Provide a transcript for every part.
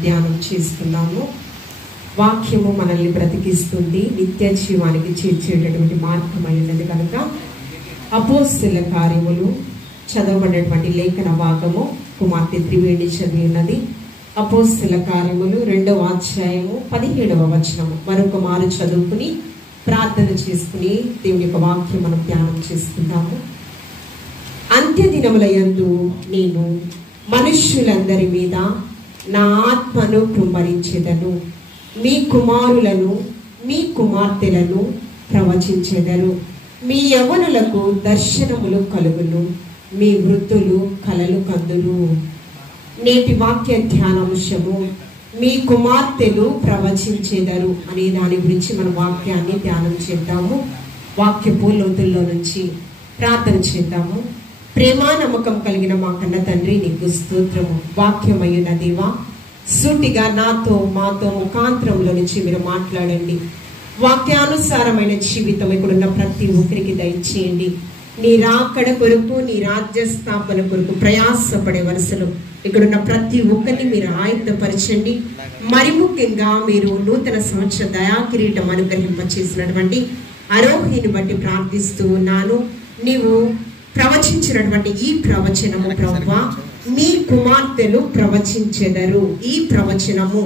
ధ్యానం చేస్తున్నాము. వాక్యము మనల్ని బ్రతికిస్తుంది, నిత్య జీవానికి చేర్చేటటువంటి మార్గమై ఉన్నది కనుక అపోస్తలుల కార్యములు చదవబడినటువంటి లేఖన భాగము కుమార్తె త్రివేణి చదివి ఉన్నది. అపోస్తలుల కార్యములు 2వ అధ్యాయము 17వ వచనము మరొక మారు చదువుకుని ప్రార్థన చేసుకుని దేవుని యొక్క వాక్యం మనం ధ్యానం చేసుకుందాము. అంత్య దినముల యందు నేను మనుష్యులందరి మీద నా ఆత్మను కుమ్మరించెదను, మీ కుమారులను మీ కుమార్తెలను ప్రవచించెదరు, మీ యవ్వనులకు దర్శనములు కలుగును, మీ వృద్ధులు కలలు కందురు. నేటి వాక్య ధ్యానాంశము మీ కుమార్తెలు ప్రవచించెదరు అనే దాని గురించి మన వాక్యాన్ని ధ్యానం చేద్దాము. వాక్యపు లోతుల్లో నుంచి ప్రార్థన చేద్దాము. ప్రేమ నమ్మకం కలిగిన మా కన్న తండ్రి, నీకు స్తోత్రము. వాక్యమయ్యున్న దేవా, సూటిగా నాతో మాతో ముఖాంతరంలో నుంచి మీరు మాట్లాడండి. వాక్యానుసారమైన జీవితం ఇక్కడున్న ప్రతి ఒక్కరికి దయచేయండి. నీ రాకడ కొరకు, నీ రాజ్య స్థాపన కొరకు ప్రయాసపడే వరుసలు ఇక్కడున్న ప్రతి ఒక్కరిని మీరు ఆయుధపరచండి. మరి ముఖ్యంగా మీరు నూతన సంవత్సర దయాకిరీటం అనుగ్రహింపచేసినటువంటి ఆరోగ్యాన్ని బట్టి ప్రార్థిస్తూ ఉన్నాను. నీవు ప్రవచించినటువంటి ఈ ప్రవచనము ప్రభువా, మీ కుమార్తెలు ప్రవచించెదరు. ఈ ప్రవచనము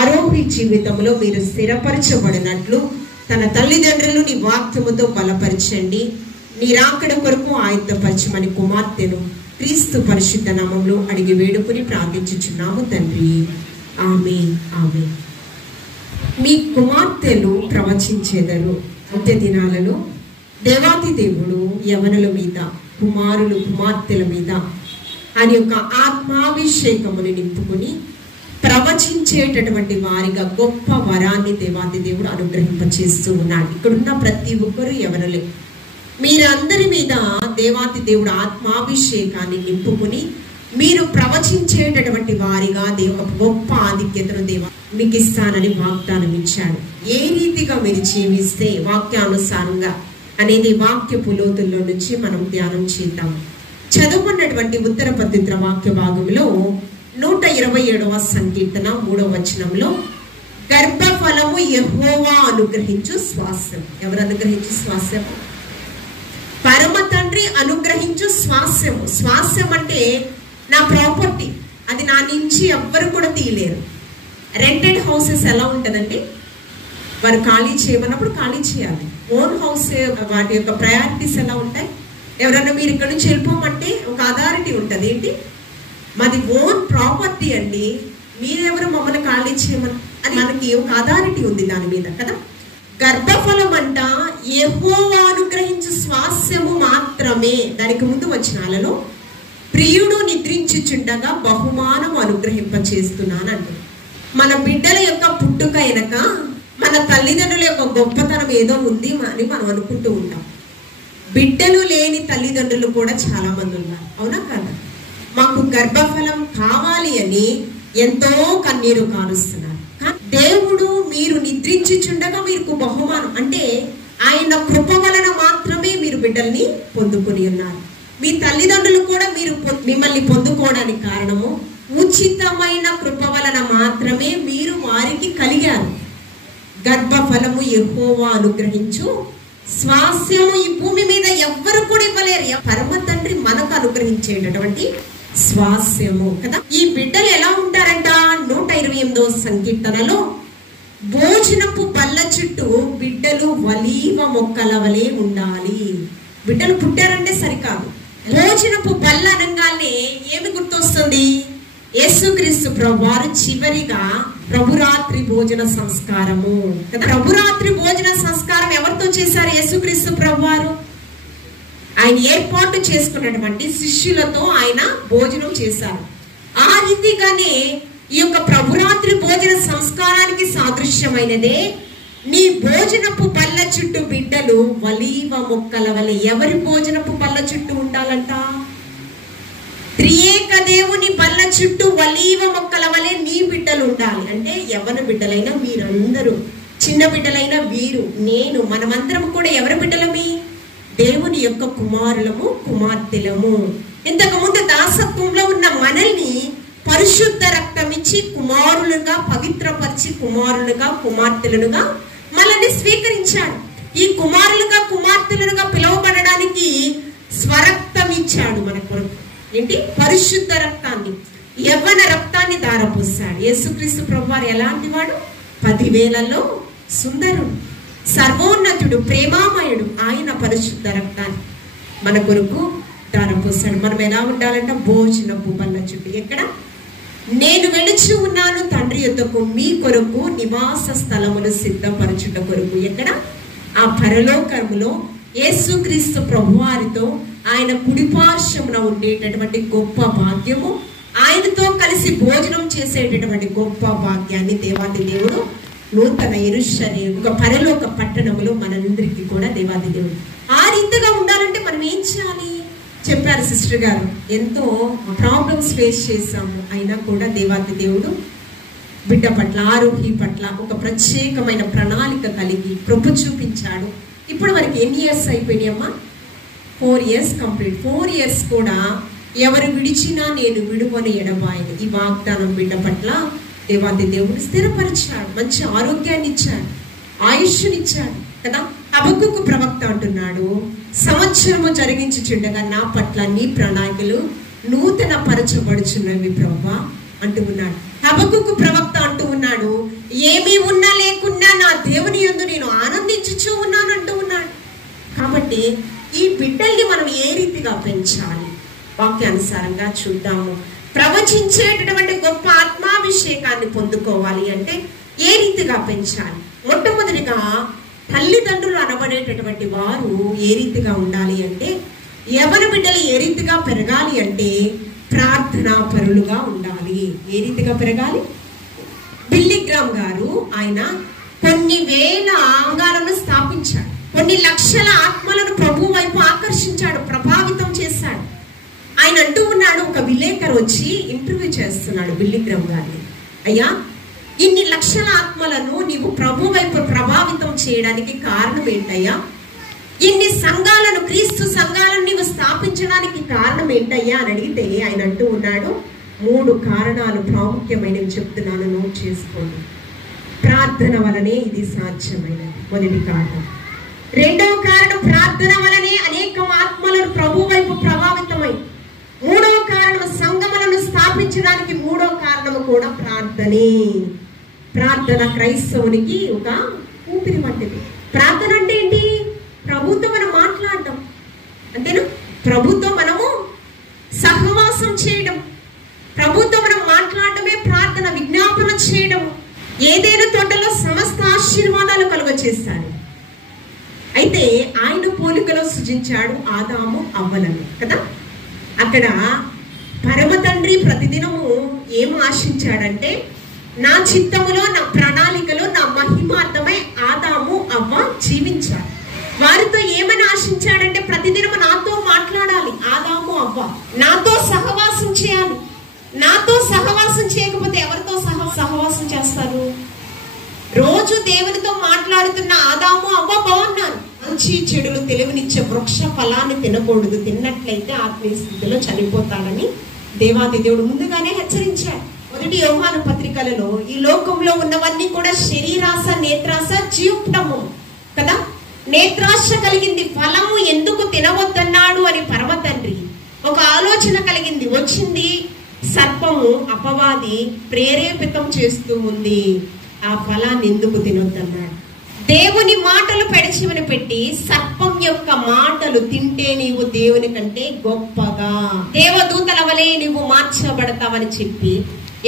ఆరోహి జీవితంలో మీరు స్థిరపరచబడినట్లు తన తల్లిదండ్రులు నీ వాక్యముతో బలపరచండి. నీ రాకడ కొరకు ఆయుధపరచమని కుమార్తెను క్రీస్తు పరిశుద్ధ నామములో అడిగి వేడుకుని ప్రార్థించుచున్నాము తండ్రి, ఆమేన్ ఆమేన్. మీ కుమార్తెలు ప్రవచించెదరు. అంత్య దినాలలో దేవాది దేవుడు యవనుల మీద, కుమారులు కుమార్తెల మీద ఆయన యొక్క ఆత్మాభిషేకముని నింపుకుని ప్రవచించేటటువంటి వారిగా గొప్ప వరాన్ని దేవాది దేవుడు అనుగ్రహింపచేస్తూ ఉన్నాడు. ఇక్కడున్న ప్రతి ఒక్కరు యవనులే. మీరందరి మీద దేవాది దేవుడు ఆత్మాభిషేకాన్ని నింపుకుని మీరు ప్రవచించేటటువంటి వారిగా దేవుడు గొప్ప ఆధిక్యతను మీకు ఇస్తానని వాగ్దానం ఇచ్చాడు. ఏ రీతిగా మీరు జీవిస్తే వాక్యానుసారంగా అనేది వాక్యపు లోతుల్లో నుంచి మనం ధ్యానం చేద్దాం. చదువుకున్నటువంటి ఉత్తర పత్రిక వాక్య భాగంలో 127వ సంకీర్తన 3వ వచనంలో గర్భఫలము యెహోవా అనుగ్రహించు స్వాస్థ్యం. ఎవరు అనుగ్రహించు స్వాస్థ్యము? పరమ తండ్రి అనుగ్రహించు స్వాస్థ్యము. స్వాస్థ్యం అంటే నా ప్రాపర్టీ, అది నా నుంచి ఎవ్వరు కూడా తీయలేరు. రెంటెడ్ హౌసెస్ ఎలా ఉంటుందండి? వారు ఖాళీ చేయమన్నప్పుడు ఖాళీ చేయాలి. ఓన్ హౌస్ వాటి యొక్క ప్రయారిటీస్ ఎలా ఉంటాయి? ఎవరైనా మీరు ఇక్కడ నుంచి వెళ్ళిపోమంటే ఒక అథారిటీ ఉంటుంది. ఏంటి? మాది ఓన్ ప్రాపర్టీ అండి, మీరెవరు మమ్మల్ని ఖాళీ చేయమని, అది మనకి ఒక అథారిటీ ఉంది దాని మీద కదా. గర్భఫలం అంట యెహోవా అనుగ్రహించు స్వాస్థ్యము మాత్రమే. దానికి ముందు వచనాలలో ప్రియుడు నిద్రించుచుండగా బహుమానం అనుగ్రహింపచేస్తున్నానంట. మన బిడ్డల యొక్క పుట్టుక వెనక మన తల్లిదండ్రుల యొక్క గొప్పతనం ఏదో ఉంది అని మనం అనుకుంటూ ఉంటాం. బిడ్డలు లేని తల్లిదండ్రులు కూడా చాలా మంది ఉన్నారు, అవునా కదా? మాకు గర్భఫలం కావాలి అని ఎంతో కన్నీరు కారుస్తున్నారు. దేవుడు మీరు నిద్రించుచుండగా మీకు బహుమానం అంటే ఆయన కృప వలన మాత్రమే మీరు బిడ్డల్ని పొందుకొని ఉన్నారు. మీ తల్లిదండ్రులు కూడా మీరు మిమ్మల్ని పొందుకోవడానికి కారణము ఉచితమైన కృప వలన మాత్రమే మీరు వారికి కలిగారు. గర్భఫలము యెహోవా అనుగ్రహించు స్వాస్థ్యము. ఈ భూమి మీద ఎవ్వరు కూడా ఇవ్వలేరు. పరమ తండ్రి మనకు అనుగ్రహించేటటువంటి స్వాస్థ్యము కదా. ఈ బిడ్డలు ఎలా ఉంటారంట? 128వ సంకీర్తనలో భోజనపు బల్ల చుట్టూ బిడ్డలు ఒలీవ మొక్కల వలె ఉండాలి. బిడ్డలు పుట్టారంటే సరికాదు. భోజనపు బల్ల అనగానే ఏమి గుర్తొస్తుంది? యేసుక్రీస్తు ప్రభువారు చివరిగా ప్రభురాత్రి భోజన సంస్కారము కదా. ప్రభురాత్రి భోజన సంస్కారం ఎవరితో చేశారు? యేసుక్రీస్తు ప్రభువారు ఆయన ఏర్పాటు చేసుకున్నటువంటి శిష్యులతో ఆయన భోజనం చేశారు. ఆ రీతిగానే ఈ యొక్క ప్రభురాత్రి భోజన సంస్కారానికి సాదృశ్యమైనదే నీ భోజనపు పళ్ళ చుట్టూ బిడ్డలు ఒలీవ మొక్కల వలె. ఎవరి భోజనపు పళ్ళ చుట్టూ ఉండాలంట? త్రియేక దేవుని పళ్ళ చుట్టూ ఒలీవ మొక్కల వలె నీ బిడ్డలు ఉండాలి. అంటే ఎవరి బిడ్డలైనా మీరందరూ, చిన్న బిడ్డలైనా వీరు, నేను, మనమందరం కూడా ఎవరి బిడ్డలమి? దేవుని యొక్క కుమారులము కుమార్తెలము. ఇంతకు ముందు దాసత్వంలో ఉన్న మనల్ని పరిశుద్ధ రక్తం ఇచ్చి కుమారులుగా పవిత్రపరిచి కుమారులుగా కుమార్తెలుగా మనల్ని స్వీకరించాడు. ఈ కుమారులుగా కుమార్తెలుగా పిలువబడడానికి స్వరక్తం ఇచ్చాడు మన కొరకు. ఏంటి? పరిశుద్ధ రక్తాన్ని, యవ్వన రక్తాన్ని ధారపోసాడు. యేసుక్రీస్తు ప్రభువారు ఎలాంటి వాడు? 10,000లో సుందరుడు, సర్వోన్నతుడు, ప్రేమామయుడు. ఆయన పరిశుద్ధ రక్తాన్ని మన కొరకు ధారపోసాడు. మనం ఎలా ఉండాలంటే భోజనపు బల్ల చుట్టూ, ఎక్కడ? నేను వెళుచు ఉన్నాను తండ్రి యొద్దకు మీ కొరకు నివాస స్థలమును సిద్ధపరచుట కొరకు. ఎక్కడ? ఆ పరలోకములో యేసుక్రీస్తు ప్రభువారితో ఆయన కుడిపార్శ్వమున ఉండేటటువంటి గొప్ప భాగ్యము, ఆయనతో కలిసి భోజనం చేసేటటువంటి గొప్ప భాగ్యాన్ని దేవాది దేవుడు నూతన యెరూషలేము, ఒక పరలోక పట్టణములో మనందరికీ కూడా దేవాది దేవుడు ఆ రీతిగా ఉండాలంటే మనం ఏం చేయాలి చెప్పారు సిస్టర్ గారు. ఎంతో ప్రాబ్లమ్స్ ఫేస్ చేశాము, అయినా కూడా దేవాది దేవుడు బిడ్డ పట్ల, ఆరోగ్య పట్ల ఒక ప్రత్యేకమైన ప్రణాళిక కలిగి కృప చూపించాడు. ఇప్పుడు వరకు ఎన్ని ఇయర్స్ అయిపోయినాయమ్మా? 4 years complete. 4 years కూడా ఎవరు విడిచినా నేను విడువని ఎడబాయను. ఈ వాగ్దానం బిడ్డ పట్ల దేవాది దేవుడు స్థిరపరిచాడు, మంచి ఆరోగ్యాన్ని ఇచ్చాడు, ఆయుష్నిచ్చాడు కదా. హబక్కూకు ప్రవక్త అంటున్నాడు, సంవత్సరము జరిగించుచుండగా నా పట్ల నీ ప్రణాళికలు నూతన పరచబడుచున్నవి ప్రభువా అంటూ ఉన్నాడు. హబక్కూకు ప్రవక్త అంటూ ఉన్నాడు, ఏమీ ఉన్నా లేకున్నా నా దేవుని యందు నేను ఆనందించుచూ ఉన్నాను అంటూ ఉన్నాడు. కాబట్టి ఈ బిడ్డల్ని మనం ఏ రీతిగా పెంచాలి? వాక్యానుసారంగా చూద్దాము. ప్రవచించేటటువంటి గొప్ప ఆత్మాభిషేకాన్ని పొందుకోవాలి అంటే ఏ రీతిగా పెంచాలి? మొట్టమొదటిగా తల్లిదండ్రులు అనబడేటటువంటి వారు ఏ రీతిగా ఉండాలి అంటే, ఎవరి బిడ్డలు ఏ రీతిగా పెరగాలి అంటే ప్రార్థనా పరులుగా ఉండాలి. ఏ రీతిగా పెరగాలి? బిల్లీ గ్రామ్ గారు ఆయన కొన్ని వేల అంగాలను స్థాపించాడు, కొన్ని లక్షల ఆత్మలను ప్రభు వైపు ఆకర్షించాడు, ప్రభావితం చేశాడు. ఆయన అంటూ ఉన్నాడు, ఒక విలేకరు వచ్చి ఇంటర్వ్యూ చేస్తున్నాడు బిల్లీ గ్రామ్ గారిని, అయ్యా ఇన్ని లక్షల ఆత్మలను నీవు ప్రభు వైపు ప్రభావితం చేయడానికి కారణం ఏంటయ్యా? ఇన్ని సంఘాలను, క్రీస్తు సంఘాలను నీవు స్థాపించడానికి కారణం ఏంటయ్యా అని అడిగితే ఆయన అంటూ ఉన్నాడు, 3 కారణాలు ప్రాముఖ్యమైనవి చెప్తున్నాను, నోట్ చేసుకోండి. ప్రార్థన వలనే ఇది సాధ్యమైనది, మొదటి కారణం. రెండవ కారణం, ప్రార్థన వలనే అనేక ఆత్మలను ప్రభు వైపు ప్రభావితమై. మూడవ కారణం, సంఘములను స్థాపించడానికి మూడవ కారణము కూడా ప్రార్థనే. ప్రార్థన క్రైస్తవునికి ఒక ఊపిరి వంటిది. ప్రార్థన అంటే ఏంటి? ప్రభుతో మనం మాట్లాడడం, అంతేనా? ప్రభుతో మనము సహవాసం చేయడం, ప్రభుతో మనం మాట్లాడటమే ప్రార్థన. విజ్ఞాపన చేయడం. ఏదైనా తోటలో సమస్త ఆశీర్వాదాలు కలుగచేస్తాడు. అయితే ఆయన పోలికలో సృజించాడు ఆదాము అవ్వలను కదా. అక్కడ పరమ తండ్రి ప్రతిదినము ఏం ఆశించాడంటే, నా చిత్తములో, నా ప్రణాళికలో, నా మహిమార్థమై ఆదాము అవ్వ జీవించాడు. వారితో ఏమని ఆశించాడంటే, ప్రతిదినము నాతో మాట్లాడాలి ఆదాము అవ్వ, నాతో సహవాసం చేయాలి. నాతో సహవాసం చేయకపోతే ఎవరితో సహవాసం చేస్తారు? రోజు దేవునితో మాట్లాడుతున్న ఆదాము అవ్వ బాగున్నారు. మంచి చెడులు తెలివినిచ్చే వృక్ష ఫలాన్ని తినకూడదు, తిన్నట్లయితే ఆత్మీయ స్థితిలో చనిపోతాడని దేవాది దేవుడు ముందుగానే హెచ్చరించాడు. 1 యోహాను పత్రికలలో ఈ లోకంలో ఉన్నవన్నీ కూడా శరీరాశ, నేత్రాశ, జీవటము కదా. నేత్రాశ కలిగింది, ఫలము ఎందుకు తినవద్దన్నాడు అని పరమ తండ్రి ఒక ఆలోచన కలిగింది. వచ్చింది సర్పము, అపవాది ప్రేరేపితం చేస్తూ ఉంది, ఆ ఫలాన్ని ఎందుకు తినొద్దన్నాడు. దేవుని మాటలు పెడచెవిన పెట్టి సర్పం యొక్క మాటలు తింటే నీవు దేవుని కంటే గొప్పగా దేవదూతల వలె నీవు మార్చబడతావని చెప్పి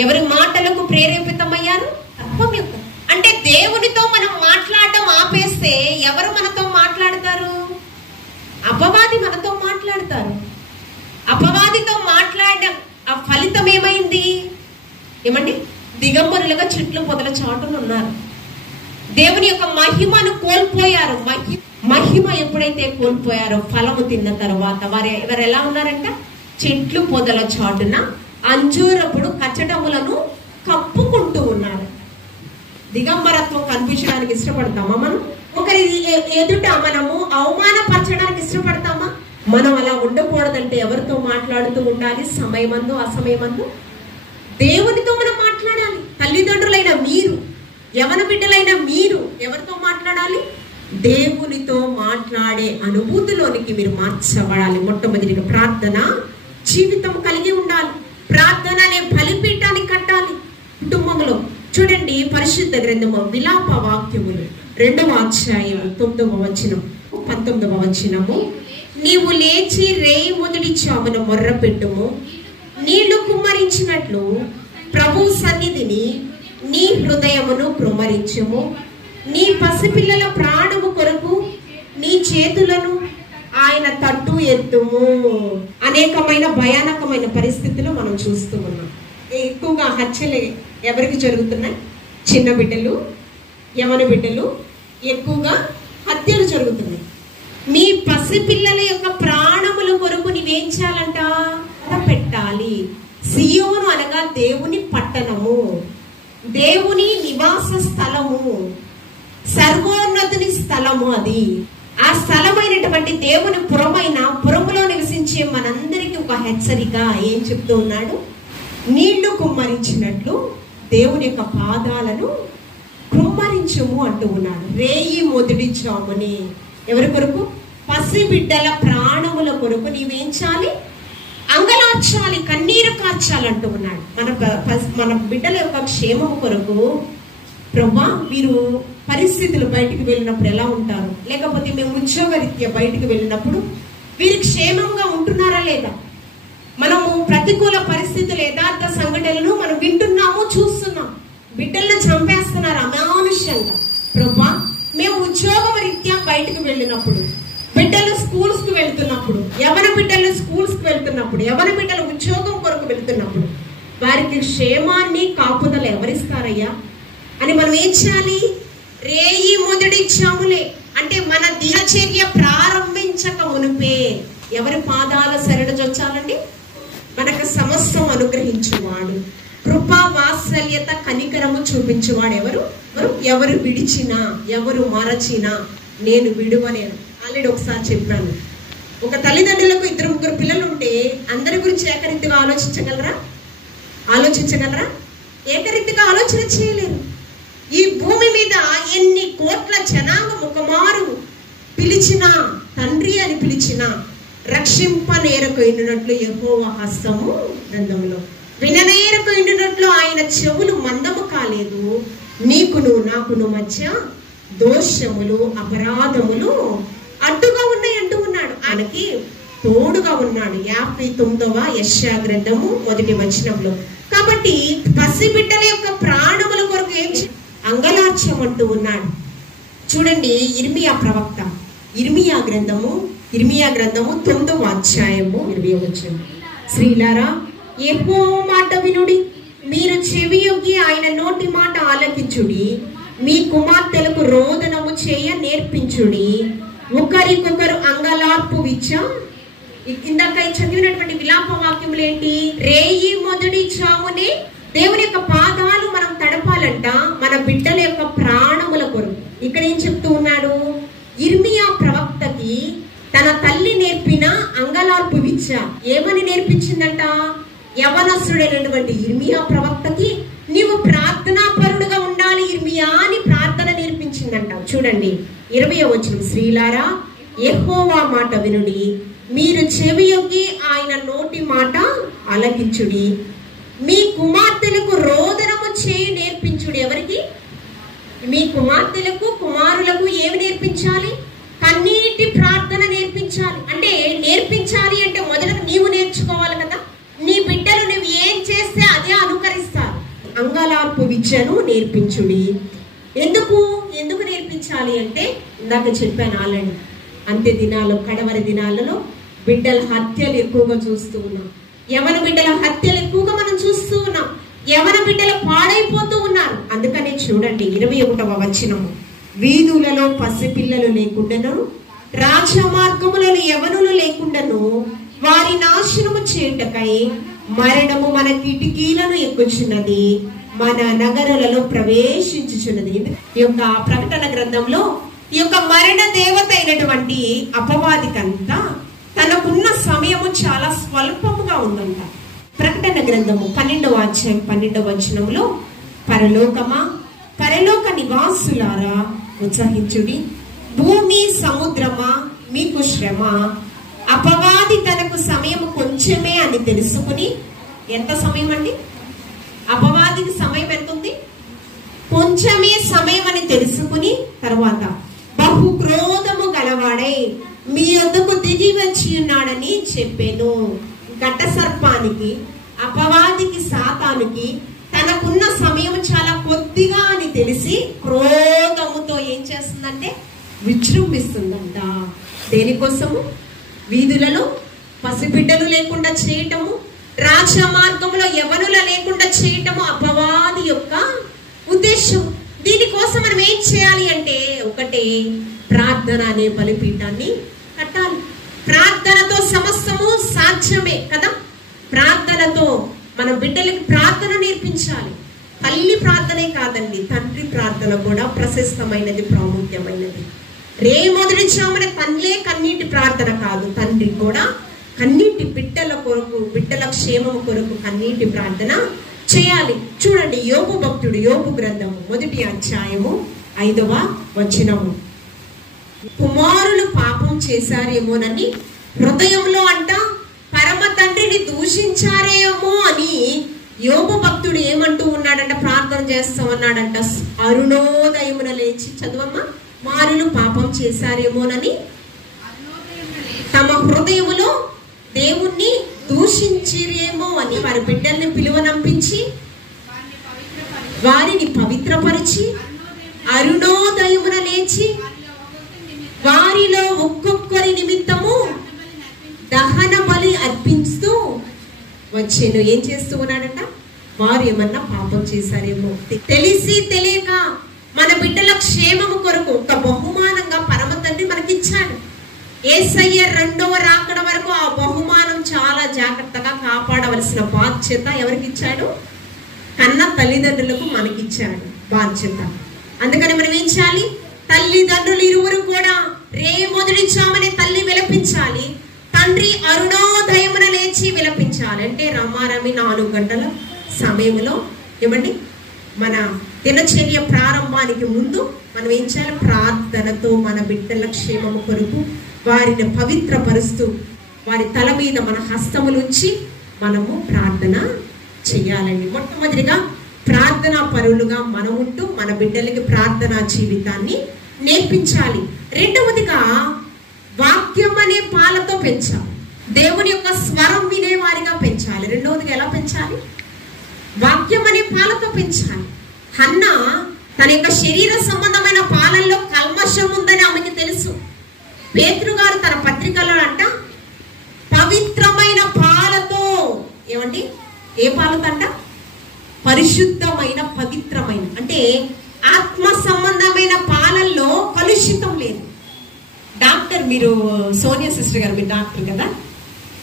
ఎవరి మాటలకు ప్రేరేపితమయ్యారు? సర్పం యొక్క. అంటే దేవునితో మనం మాట్లాడటం ఆపేస్తే ఎవరు మనతో మాట్లాడతారు? అపవాది మనతో మాట్లాడతారు. అపవాదితో మాట్లాడడం ఆ ఫలితం ఏమైంది? ఏమండి? దిగంబరులుగా చెట్లు పొదల చాటును ఉన్నారు. దేవుని యొక్క మహిమను కోల్పోయారు. మహిమ ఎప్పుడైతే కోల్పోయారో ఫలము తిన్న తర్వాత వారు ఎలా ఉన్నారంట? చెట్లు పొదల చాటున అంజూరపుడు కచటములను కప్పుకుంటూ ఉన్నారు. దిగంబరత్వం కనిపించడానికి ఇష్టపడతామా? మనం ఒకరి ఎదుట మనము అవమానపరచడానికి ఇష్టపడతామా? మనం అలా ఉండకూడదంటే ఎవరితో మాట్లాడుతూ ఉండాలి? సమయమందు, అసమయమందు దేవునితో మనం మాట్లాడాలి. తల్లిదండ్రులైన మీరు, యవన బిడ్డలైన మీరు ఎవరితో మాట్లాడాలి? దేవునితో మాట్లాడే అనుభూతిలోనికి మీరు మార్చబడాలి. మొట్టమొదటిగా ప్రార్థన జీవితం కలిగి ఉండాలి. ప్రార్థన అనే బలిపీఠాన్ని కట్టాలి కుటుంబంలో. చూడండి, పరిశుద్ధ గ్రంథము విలాప వాక్యములు 2వ అధ్యాయం 9వ వచనం 19వ వచనము. నీవు లేచి రేయి మొదటి చామున మొర్ర పెట్టుము, నీళ్లు కుమ్మరించినట్లు ప్రభు సన్నిధిని నీ హృదయమును కుమ్మరించుము. నీ పసిపిల్లల ప్రాణము కొరకు నీ చేతులను ఆయన తట్టు ఎత్తుము. అనేకమైన భయానకమైన పరిస్థితులు మనం చూస్తూ ఉన్నాం. ఎక్కువగా హత్యలు ఎవరికి జరుగుతున్నాయి? చిన్న బిడ్డలు, యవన బిడ్డలు, ఎక్కువగా హత్యలు జరుగుతున్నాయి. మీ పసిపిల్లల యొక్క ప్రాణముల కొరకు నీవేం చేయాలంట? పెట్టాలి. సియోను అనగా దేవుని పట్టణము, దేవుని నివాస స్థలము, సర్వోన్నతుని స్థలము. అది ఆ స్థలమైనటువంటి దేవుని పురమైన పురములో నివసించే మనందరికీ ఒక హెచ్చరిక. ఏం చెప్తూ ఉన్నాడు? నీళ్లు కుమ్మరించినట్లు దేవుని యొక్క పాదాలను కుమ్మరించుము అంటూ ఉన్నాడు. రేయి మొదటి జాముని ఎవరి కొరకు? పసిబిడ్డల ప్రాణముల కొరకు నీవేం చేయాలి? అంగలార్చాలి, కన్నీరు కార్చాలంటూ ఉన్నాడు. మన బిడ్డల యొక్క క్షేమము కొరకు ప్రభా, మీరు పరిస్థితులు బయటికి వెళ్ళినప్పుడు ఎలా ఉంటారు, లేకపోతే మేము ఉద్యోగరీత్యా బయటికి వెళ్ళినప్పుడు వీరు క్షేమంగా ఉంటున్నారా లేదా? మనము ప్రతికూల పరిస్థితులు, యథార్థ సంఘటనలను మనం వింటున్నాము, చూస్తున్నాం. బిడ్డలను చంపేస్తున్నారు అమానుష్యంగా. ప్రభా, మేము ఉద్యోగం రీత్యా బయటకు వెళ్ళినప్పుడు, బిడ్డలు స్కూల్స్ కు వెళ్తున్నప్పుడు, యవన బిడ్డలు స్కూల్స్ కు వెళ్తున్నప్పుడు, యవన బిడ్డలు ఉద్యోగం కొరకు వెళ్తున్నప్పుడు వారికి క్షేమాన్ని కాపుదల ఎవరిస్తారయ్యా అని మనం ఏం చేయాలి? రేయి మొదటి జాములే అంటే మన దినచర్య ప్రారంభించక మునిపే ఎవరి పాదాల సరడజొచ్చాలండి? మనకు సమస్తం అనుగ్రహించువాడు, కృపా వాత్సల్యత కనికరము చూపించువాడు ఎవరు విడిచినా, ఎవరు మరచినా నేను విడువలేను. ఆల్రెడీ ఒకసారి చెప్పాను. ఒక తల్లిదండ్రులకు 2-3 పిల్లలు ఉంటే అందరి గురించి ఏకరీతిగా ఆలోచించగలరా? ఏకరీతిగా ఆలోచన చేయలేరు. ఈ భూమి మీద ఎన్ని కోట్ల జనాంగం ఒకమారు పిలిచినా, తండ్రి అని పిలిచినా రక్షింపనేరకు ఎండినట్లు యెహోవా హస్తము గ్రంథంలో, విననేరకు ఎండినట్లు ఆయన చెవులు మందము కాలేదు. నీకును నాకును మధ్య దోషములు, అపరాధములు అడ్డుగా ఉన్నాయి అంటూ ఉన్నాడు. ఆయనకి తోడుగా ఉన్నాడు. 59వ యెషయా గ్రంథము 1వ వచనంలో. కాబట్టి పసిబిడ్డల యొక్క ప్రాణముల కొరకు ఏం అంగలార్చమంటూ ఉన్నాడు. చూడండి, ఇర్మియా ప్రవక్త, ఇర్మియా గ్రంథము 9వ అధ్యాయము 20వ వచనం. స్త్రీలారా, యెహోవా మాట వినుడి, మీరు చెవియొగ్గి ఆయన నోటి మాట ఆలకించుడి. మీ కుమార్తెలకు రోదనము చేయ నేర్పించుడి. ఒకరికొకరు అంగలార్పు ఇందాక చదివినటువంటి విలాప వాక్యములు ఏంటి? రేయి మొదటి జామునే దేవుని యొక్క పాదాలు మనం తడపాలంట, మన బిడ్డల యొక్క ప్రాణముల కొరకు. ఇక్కడ ఏం చెప్తూ ఉన్నాడు? ఇర్మియా ప్రవక్తకి తన తల్లి నేర్పిన అంగలార్పు ఏమని నేర్పించిందంట? యవనస్తుడైనటువంటి ఇర్మియా ప్రవక్తకి నీవు ప్రార్థనా పరుడుగా ఉండాలి ఇర్మియా అని ప్రార్థన నేర్పించిందంట. చూడండి 20వ వచనం. స్త్రీలారా, యెహోవా మాట వినుడి, మీరు చెవియొగ్గి ఆయన నోటి మాట ఆలకించుడి. మీ కుమార్తెలకు రోదనము చేయి నేర్పించుడి. ఎవరికి? మీ కుమార్తెలకు, కుమారులకు ఏమి నేర్పించాలి? కన్నీటి ప్రార్థన నేర్పించాలి. అంటే నేర్పించాలి అంటే మొదట నీవు నేర్చుకోవాలి కదా. నీ బిడ్డలు నువ్వు ఏం చేస్తే అదే అనుకరిస్తారు. అంగలార్పు విద్యను నేర్పించుడి. ఎందుకు నేర్పించాలి అంటే ఇందాక చెప్పాను ఆల్రెడీ. అంత్య దినాలు, కడవరి దినాలలో బిడ్డల హత్యలు ఎక్కువగా చూస్తూ ఉన్నాం. యవన బిడ్డల హత్యలు ఎక్కువగా మనం చూస్తూ ఉన్నాం. యవన బిడ్డలు పాడైపోతూ ఉన్నారు. అందుకనే చూడండి 21వ వచనము. వీధులలో పసిపిల్లలు లేకుండాను, రాజమార్గములలో యవనులు లేకుండాను వారి నాశనము చేయుటకై మరణము మన కిటికీలను ఎక్కుచున్నది, మన నగరులలో ప్రవేశించుచున్నది. ఈ యొక్క ప్రకటన గ్రంథంలో ఈ యొక్క మరణ దేవత అయినటువంటి అపవాదికంతా తనకున్న సమయము చాలా స్వల్పముగా ఉందంట. ప్రకటన గ్రంథము 12వ అధ్యాయం 12వ వచనంలో, పరలోకమా, పరలోక నివాసులారా ఉత్సహించుడి, భూమి సముద్రమా మీకు శ్రమ, అపవాది తనకు సమయం కొంచెమే అని తెలుసుకుని. ఎంత సమయం అండి? అపవాదికి సమయం ఎంత ఉంది? కొంచెమే సమయం అని తెలుసుకుని, తర్వాత బహు క్రోధము గలవాడై మీ యొద్దకు దిగి వచ్చి ఉన్నాడని చెప్పాను. ఘట సర్పానికి, అపవాదికి, సాతానుకి తనకున్న సమయం చాలా కొద్దిగా అని తెలిసి క్రోధముతో ఏం చేస్తుందంటే విజృంభిస్తుందంట. దేనికోసము? వీధులలో పసిబిడ్డలు లేకుండా చేయటము, రాజమార్గంలో యవనుల లేకుండా చేయటము అపవాది యొక్క ఉద్దేశం. దీనికోసం మనం ఏం చేయాలి అంటే, ఒకటే, ప్రార్థన అనే బలిపీఠాన్ని కట్టాలి. ప్రార్థనతో సమస్తము సాధ్యమే కదా. ప్రార్థనతో మన బిడ్డలకి ప్రార్థన నేర్పించాలి. తల్లి ప్రార్థనే కాదండి, తండ్రి ప్రార్థన కూడా ప్రశస్తమైనది, ప్రాముఖ్యమైనది. మొదటి చామన తల్లే కన్నీటి ప్రార్థన కాదు, తండ్రి కూడా కన్నీటి బిడ్డల కొరకు, బిడ్డల క్షేమం కొరకు కన్నీటి ప్రార్థన చేయాలి. చూడండి, యోబు భక్తుడు, యోబు గ్రంథము 1వ అధ్యాయము 5వ వచనము. కుమారులు పాపం చేశారేమోనని హృదయంలో అంట పరమ తండ్రిని దూషించారేమో అని యోబు భక్తుడు ఏమంటూ ఉన్నాడంట, ప్రార్థన చేస్తూ ఉన్నాడంట. అరుణోదయమున లేచి, చదువమ్మా, కుమారులు పాపం చేశారేమోనని తమ హృదయములో దేవుణ్ణి దూషించిరేమో అని వారి బిడ్డల్ని పిలువనంపించి వారిని పవిత్రపరిచి అరుణోదయమున లేచి వారిలో ఒక్కొక్కరి నిమిత్తము దహన బలి అర్పిస్తూ వచ్చేను. ఏం చేస్తూ ఉన్నాడంట? వారు ఏమన్నా పాపం చేశారేమో, తెలిసి తెలియక మన బిడ్డల క్షేమము కొరకు ఒక బహుమానంగా పరమ తండ్రి మనకిచ్చాడు. యేసయ్య రెండవ రాకడ వరకు ఆ బహుమానం చాలా జాగ్రత్తగా కాపాడవలసిన బాధ్యత ఎవరికి ఇచ్చాడు? కన్న తల్లిదండ్రులకు మనకిచ్చాడు బాధ్యత. అందుకని మనం ఏం చేయాలి? తల్లిదండ్రులు ఇరువురు కూడా మొదటి చామని తల్లి విలపించాలి, తండ్రి అరుణోదయమున లేచి విలపించాలి. అంటే రమారమి 4 గంటల సమయంలో ఏమండి, మన దినచర్య ప్రారంభానికి ముందు మనం ఏం చేయాలి? ప్రార్థనతో మన బిడ్డల క్షేమము కొరకు వారిని పవిత్రపరుస్తూ వారి తల మీద మన హస్తములుంచి మనము ప్రార్థన చెయ్యాలండి. మొట్టమొదటిగా ప్రార్థనా పరులుగా మనం ఉంటూ మన బిడ్డలకి ప్రార్థనా జీవితాన్ని నేర్పించాలి. రెండవదిగా వాక్యం అనే పాలతో పెంచాలి. దేవుని యొక్క స్వరం వినేవారిగా పెంచాలి. రెండవదిగా ఎలా పెంచాలి? వాక్యం అనే పాలతో పెంచాలి. హన్న తన యొక్క శరీర సంబంధమైన పాలనలో కల్మషం ఉందని ఆమెకి తెలుసు. పేతురు గారు తన పత్రికలో అంట పవిత్రమైన పాలతో, ఏమండి, ఏ పాలతో అంట? పరిశుద్ధమైన, పవిత్రమైన, అంటే ఆత్మ సంబంధమైన పాలనలో కలుషితం లేదు. డాక్టర్, మీరు సోనియా సిస్టర్ గారు, మీరు డాక్టర్ కదా.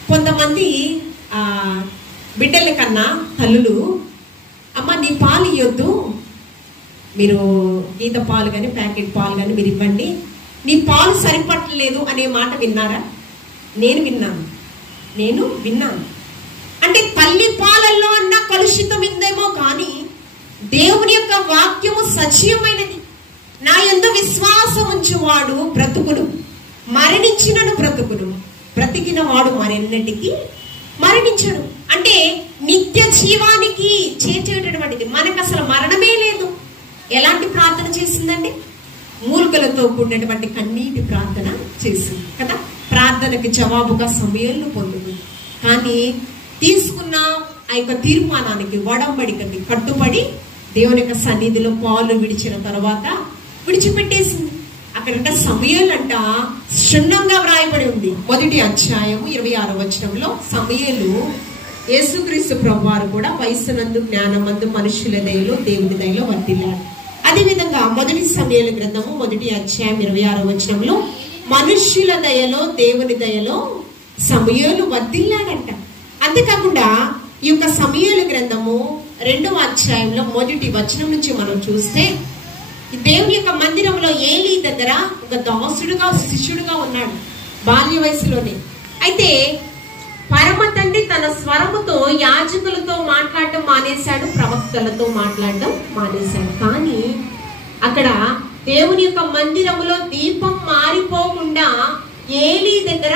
కొంతమంది బిడ్డల కన్నా తల్లులు, అమ్మ నీ పాలు ఇవ్వద్దు, మీరు ఈత పాలు కానీ ప్యాకెట్ పాలు కానీ మీరు ఇవ్వండి, నీ పాలు సరిపట్టలేదు అనే మాట విన్నారా? నేను విన్నాను. అంటే తల్లి పాలల్లో అన్న కలుషితం ఉందేమో కానీ దేవుని యొక్క వాక్యము సజీవమైనది. నా యందు విశ్వాసం ఉంచువాడు బ్రతుకును, మరణించినను బ్రతుకును, బ్రతికిన వాడు మరెన్నటికి మరణించడు. అంటే నిత్య జీవానికి చేర్చేటటువంటిది. మనకు అసలు మరణమే లేదు. ఎలాంటి ప్రార్థన చేసిందండి? మూర్ఖులతో కూడినటువంటి కన్నీటి ప్రార్థన చేసింది కదా. ప్రార్థనకి జవాబుగా సమయాలను పొందుతుంది. కానీ తీసుకున్న ఆ యొక్క తీర్మానానికి, వడంబడికకి కట్టుబడి దేవుని యొక్క సన్నిధిలో పాలు విడిచిన తర్వాత విడిచిపెట్టేసింది. అక్కడంట సమయలంట క్షుణ్ణంగా వ్రాయబడి ఉంది. 1వ అధ్యాయము 26వ వచనంలో సమయలు యేసుక్రీస్తు ప్రభువారు కూడా వయస్సునందు, జ్ఞానమందు, మనుషుల దయలో, దేవుని దయలో వర్ధిల్లాడు. అదేవిధంగా 1 సమయలు గ్రంథము 1వ అధ్యాయం 26వ వచనంలో మనుష్యుల దయలో, దేవుని దయలో సమయలు వర్ధిల్లాడంట. అంతేకాకుండా ఈ యొక్క సమయలు గ్రంథము 2వ అధ్యాయంలో 1వ వచనం నుంచి మనం చూస్తే, దేవుని యొక్క మందిరంలో ఏలీ దగ్గర ఒక దాసుడుగా, శిష్యుడుగా ఉన్నాడు బాల్య వయసులోనే. అయితే పరమ తండ్రి తన స్వరముతో యాజకులతో మాట్లాడటం మానేశాడు, ప్రవక్తలతో మాట్లాడటం మానేశాడు. కానీ అక్కడ దేవుని యొక్క మందిరములో దీపం మారిపోకుండా ఏలీ దగ్గర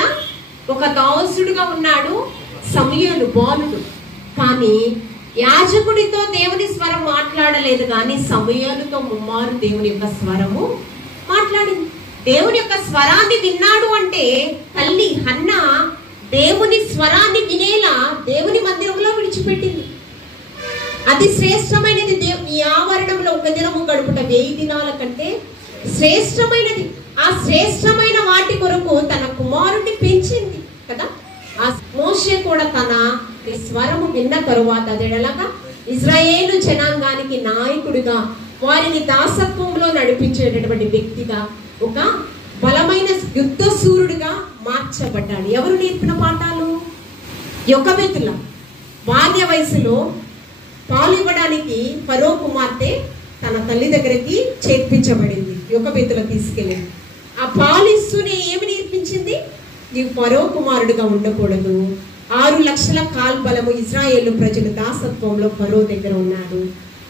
ఒక దాసుడుగా ఉన్నాడు సమూయేలు, బాలుడు. కానీ యాజకుడితో దేవుని స్వరం మాట్లాడలేదు, కానీ సమూయేలుతో ముమ్మారు దేవుని యొక్క స్వరము మాట్లాడింది. దేవుని యొక్క స్వరాన్ని విన్నాడు అంటే తల్లి హన్నా దేవుని స్వరాన్ని వినేలా దేవుని మందిరంలో విడిచిపెట్టింది. అది శ్రేష్టమైనది. ఈ ఆవరణంలో ఒక దినము గడుపుట 1000 దినాల కంటే శ్రేష్టమైనది. ఆ శ్రేష్టమైన వాటి కొరకు తన కుమారుడిని పెంచింది కదా. ఆ మోషే కూడా తన స్వరము విన్న తరువాత అదేలాగా ఇజ్రాయేలు జనాంగానికి నాయకుడిగా, వారిని దాసత్వంలో నడిపించేటటువంటి వ్యక్తిగా, ఒక బలమైన యుద్ధ సూర్యుడిగా మార్చబడ్డాడు. ఎవరు నేర్పిన పాఠాలు? యొకబెతుల బాల్య వయసులో పాలు ఇవ్వడానికి ఫరో కుమార్తె తన తల్లి దగ్గరికి చేర్పించబడింది. యొకబెతుల తీసుకెళ్ళింది. ఆ పాలు ఇస్తూనే ఏమి నేర్పించింది? నీవు ఫరో కుమారుడుగా ఉండకూడదు. 6 లక్షల కాల్బలము ఇజ్రాయేలు ప్రజలు దాసత్వంలో ఫరో దగ్గర ఉన్నారు.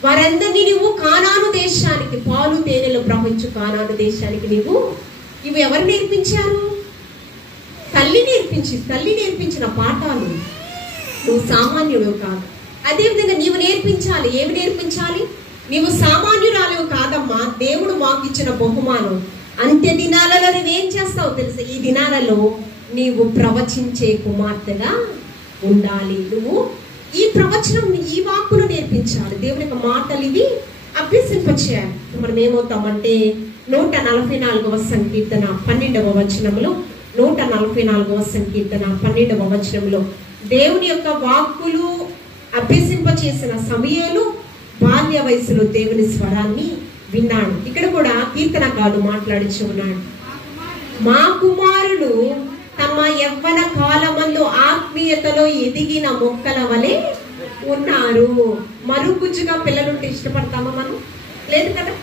వారందరినీ నీవు కానాను దేశానికి, పాలు తేనెలు ప్రవహించు కానాను దేశానికి ఇవి ఎవరు నేర్పించారు? తల్లి నేర్పించిన పాఠాలు. నువ్వు సామాన్యుడు కాదు. అదేవిధంగా నీవు నేర్పించాలి. ఏమి నేర్పించాలి? నీవు సామాన్యురాలు కాదమ్మా, దేవుడు మాకు ఇచ్చిన బహుమానం. అంత్య దినాలలో నువ్వేం చేస్తావు తెలుసా? ఈ దినాలలో నీవు ప్రవచించే కుమార్తెగా ఉండాలి. నువ్వు ఈ ప్రవచనం, ఈ వాక్కును నేర్పించాలి. దేవుని యొక్క మాటలు ఇవి అభ్యసింపచేయాలి. మనం ఏమవుతామంటే 144వ సంకీర్తన 12వ వచనంలో 144వ సంకీర్తన 12వ వచనంలో దేవుని యొక్క వాక్కులు అభ్యసింపచేసిన సమూయేలు బాల్య వయసులో దేవుని స్వరాన్ని విన్నాడు. ఇక్కడ కూడా కీర్తనకారుడు మాట్లాడిచి ఉన్నాడు. మా కుమారులు తమ యవ్వన కాలమందు ఆత్మీయతలో ఎదిగిన మొక్కల వలె ఉన్నారు. మరుగుజ్జుగా పిల్లలుంటే ఇష్టపడతామా మనం? లేదు కదా.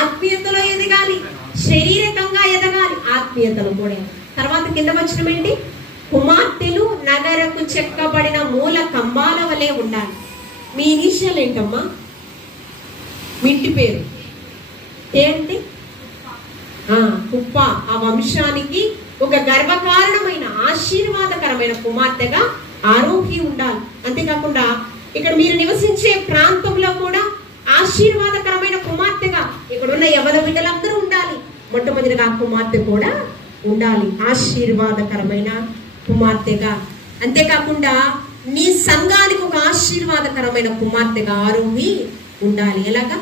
ఆత్మీయతలో ఎదగాలి, శారీరకంగా ఎదగాలి, ఆత్మీయతలో కూడా. తర్వాత కింద వచనం ఏంటి? కుమార్తెలు నగరకు చెక్కబడిన మూల కంబాల వలె ఉండాలి. మీ ఇనిషియల్ ఏంటమ్మా? మీ ఇంటి పేరు ఏంటి? కుప్ప. ఆ వంశానికి ఒక గర్వకారణమైన ఆశీర్వాదకరమైన కుమార్తెగా ఆరోహి ఉండాలి. అంతేకాకుండా ఇక్కడ మీరు నివసించే ప్రాంతంలో కూడా ఆశీర్వాదకరమైన కుమార్తెగా ఇక్కడ ఉన్న యవన బిడ్డలందరూ ఉండాలి. మొట్టమొదటిగా ఆ కుమార్తె కూడా ఉండాలి, ఆశీర్వాదకరమైన కుమార్తెగా. అంతేకాకుండా నీ సంఘానికి ఒక ఆశీర్వాదకరమైన కుమార్తెగా ఆరోహి ఉండాలి. ఎలాగా?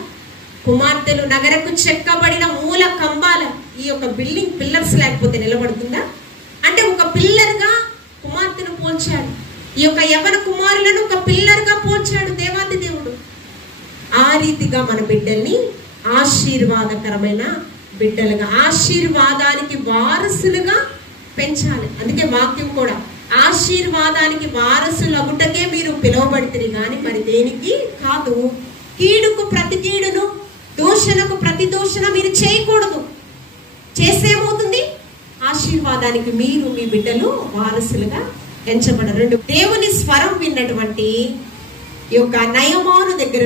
కుమార్తెలు నగరకు చెక్కబడిన మూల కంబాల. ఈ యొక్క బిల్డింగ్ పిల్లర్స్ లేకపోతే నిలబడుతుందా? అంటే ఒక పిల్లర్ గా కుమార్తెను పోల్చాడు. ఈ యొక్క యవ్వన కుమారులను ఒక పిల్లర్ గా పోల్చాడు దేవాది దేవుడు. ఆ రీతిగా మన బిడ్డల్ని ఆశీర్వాదకరమైన బిడ్డలుగా, ఆశీర్వాదానికి వారసులుగా పెంచాలి. అందుకే వాక్యం కూడా ఆశీర్వాదానికి వారసులు అగుటకే మీరు పిలువబడితే గాని మరి దేనికి కాదు. కీడుకు ప్రతి కీడును, దూషణకు ప్రతి దూషణ మీరు చేయకూడదు. చేసేమవుతుంది? ఆశీర్వాదానికి మీరు మీ బిడ్డలు వారసులుగా ఎంచబడరు. దేవుని స్వరం విన్నటువంటి ఈ యొక్క నయమాను దగ్గర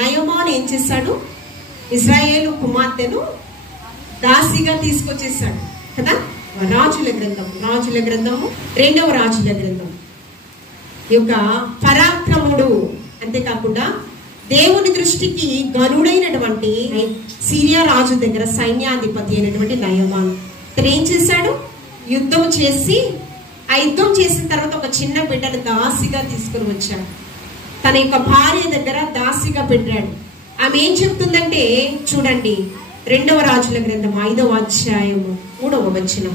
నయమాను ఏం చేశాడు? ఇజ్రాయేలు కుమార్తెను దాసిగా తీసుకొచ్చేసాడు కదా. రాజుల గ్రంథము 2వ రాజుల గ్రంథం. ఈ యొక్క పరాక్రముడు, అంతేకాకుండా దేవుని దృష్టికి గనుడైనటువంటి సిరియా రాజు దగ్గర సైన్యాధిపతి అయినటువంటి నయమాను ఇతను ఏం చేశాడు? యుద్ధం చేసి, ఆ యుద్ధం చేసిన తర్వాత ఒక చిన్న బిడ్డను దాసిగా తీసుకుని వచ్చాడు. తన యొక్క భార్య దగ్గర దాసిగా పెట్టాడు. ఆమె ఏం చెప్తుందంటే చూడండి, 2వ రాజుల గ్రంథం 5వ అధ్యాయము 3వ వచనం.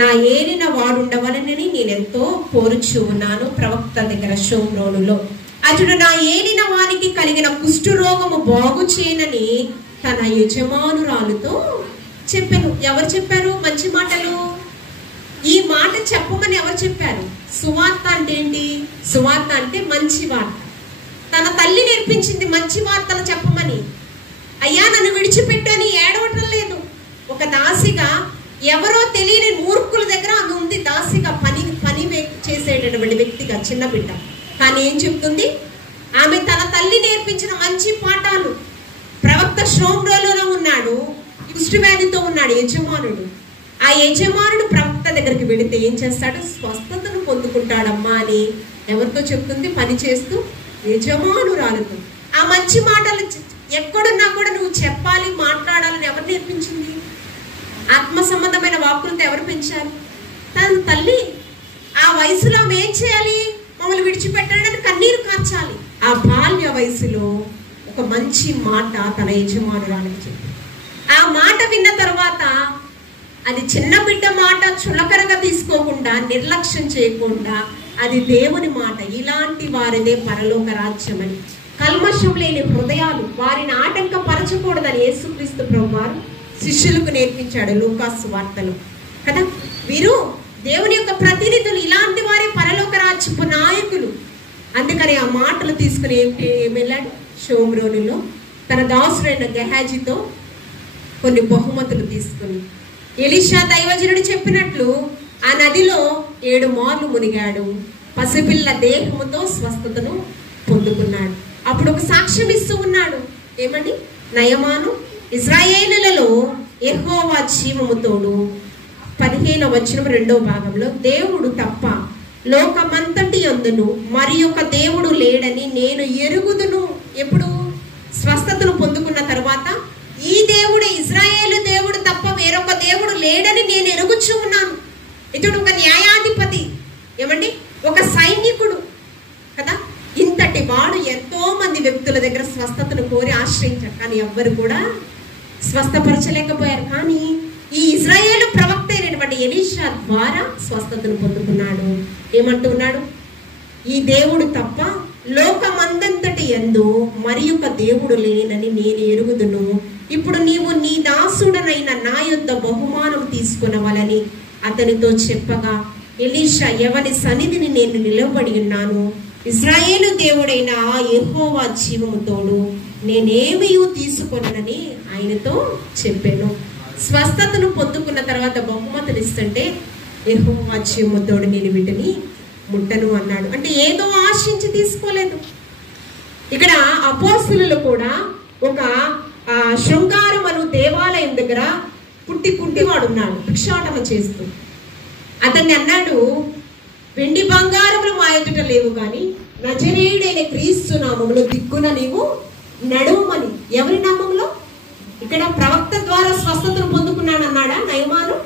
నా ఏలిన వాడుండవలనని నేనెంతో కోరుచు ఉన్నాను ప్రవక్త దగ్గర షోమ్రోనులో. అతడు నా ఏలిన వానికి కలిగిన కుష్టు రోగము బాగు చేయనని తన యజమానురాలుతో చెప్పాను. ఎవరు చెప్పారు మంచి మాటలు? ఈ మాట చెప్పమని ఎవరు చెప్పారు? సువార్త అంటే ఏంటి? సువార్త అంటే మంచి వార్త. తన తల్లి నేర్పించింది మంచి వార్తలు చెప్పమని. అయ్యా నన్ను విడిచిపెట్టని ఏడవటం లేదు. ఒక దాసిగా ఎవరో తెలియని మూర్ఖుల దగ్గర ఆమె ఉంది. దాసిగా పని చేసేటటువంటి వ్యక్తిగా చిన్న బిడ్డ. కానీ ఏం చెప్తుంది? ఆమె తన తల్లి నేర్పించిన మంచి పాఠాలు. ప్రవక్త షోమ్రోలో ఉన్నాడు, కుష్ఠవ్యాధితో ఉన్నాడు యజమానుడు. ఆ యజమానుడు ప్రవక్త దగ్గరికి వెళితే ఏం చేస్తాడు? స్వస్థతను పొందుకుంటాడమ్మా అని ఎవరితో చెప్తుంది? పని చేస్తూ యజమానురాలతో. ఆ మంచి మాటలు ఎక్కడున్నా కూడా నువ్వు చెప్పాలి, మాట్లాడాలని ఎవరు నేర్పించింది? ఆత్మ సంబంధమైన వాక్కులతో ఎవరు పెంచారు? తన తల్లి. ఆ వయసులో ఆమె ఏం చేయాలి? మమ్మల్ని విడిచిపెట్టాడని కన్నీరు కార్చాలి. ఆ బాల్య వయసులో ఒక మంచి మాట తన యజమానురానికి చెప్పి, ఆ మాట విన్న తర్వాత అది చిన్న బిడ్డ మాట చులకనగా తీసుకోకుండా, నిర్లక్ష్యం చేయకుండా, అది దేవుని మాట, ఇలాంటి వారిదే పరలోక రాజ్యమని, కల్మషం లేని హృదయాలు, వారిని ఆటంకపరచకూడదని యేసుక్రీస్తు ప్రభువారు శిష్యులకు నేర్పించాడు లూకాసు వార్తలు కదా. వీరు దేవుని యొక్క ప్రతినిధులు, ఇలాంటి వారి పరలోక రాజ్యపు నాయకులు. అందుకని ఆ మాటలు తీసుకుని ఏం వెళ్ళాడు? షోమ్రోనులో తన దాసుడైన గెహాజీతో కొన్ని బహుమతులు తీసుకుని, ఎలీషా దైవజనుడు చెప్పినట్లు ఆ నదిలో 7 మార్లు మునిగాడు. పసిపిల్ల దేహముతో స్వస్థతను పొందుకున్నాడు. అప్పుడు ఒక సాక్ష్యం ఇస్తూ ఉన్నాడు. ఏమని? నయమాను ఇశ్రాయేలులలో యెహోవా జీవము తోడు. 15వ వచనం 2వ భాగంలో, దేవుడు తప్ప లోకమంతటి యందును మరి ఒక దేవుడు లేడని నేను ఎరుగుదును. ఎప్పుడు? స్వస్థతను పొందుకున్న తర్వాత, ఈ దేవుడే, ఇశ్రాయేలు దేవుడు తప్ప వేరొక దేవుడు లేడని నేను ఎరుగుచూ ఉన్నాను. ఇతడు ఒక న్యాయాధిపతి, ఏమండి, ఒక సైనికుడు కదా. ఇంతటి వాడు ఎంతో మంది వ్యక్తుల దగ్గర స్వస్థతను కోరి ఆశ్రయించాడు, కానీ ఎవ్వరు కూడా స్వస్థపరచలేకపోయారు. కానీ ఈ ఇశ్రాయేలు ప్రవక్త అయినటువంటి ఎలీషా ద్వారా స్వస్థతను పొందుకున్నాడు. ఏమంటున్నాడు? ఈ దేవుడు తప్ప లోకమందంతటి యందు మరి ఒక దేవుడు లేనని నేను ఎరుగుదును. ఇప్పుడు నీవు నీ దాసుడనైన నా యొద్ద బహుమానం తీసుకునవలని అతనితో చెప్పగా, ఎలీషా, ఎవని సన్నిధిని నేను నిలబడి ఉన్నాను, ఇశ్రాయేలు దేవుడైన యెహోవా జీవము తోడు, నేనేమీ తీసుకొనని ఆయనతో చెప్పాను. స్వస్థతను పొందుకున్న తర్వాత బహుమతులు ఇస్తుంటే, యెహోవా జీవము తోడు, నేను వీటిని ముట్టను అన్నాడు. అంటే ఏదో ఆశించి తీసుకోలేదు. ఇక్కడ అపోస్తలులు కూడా ఒక శృంగారం అను దేవాలయం దగ్గర కుంటివాడు ఉన్నాడు, భిక్షాటన చేస్తూ. అతన్ని అన్నాడు, వెండి బంగారములు మా ఎదుట లేవు, కానీ నజరేయుడైన క్రీస్తు నామములో దిక్కున నీవు నడువమని. ఎవరి నామంలో? ఇక్కడ ప్రవక్త ద్వారా స్వస్థతను పొందుకున్నాడు అన్నాడా నయమాను?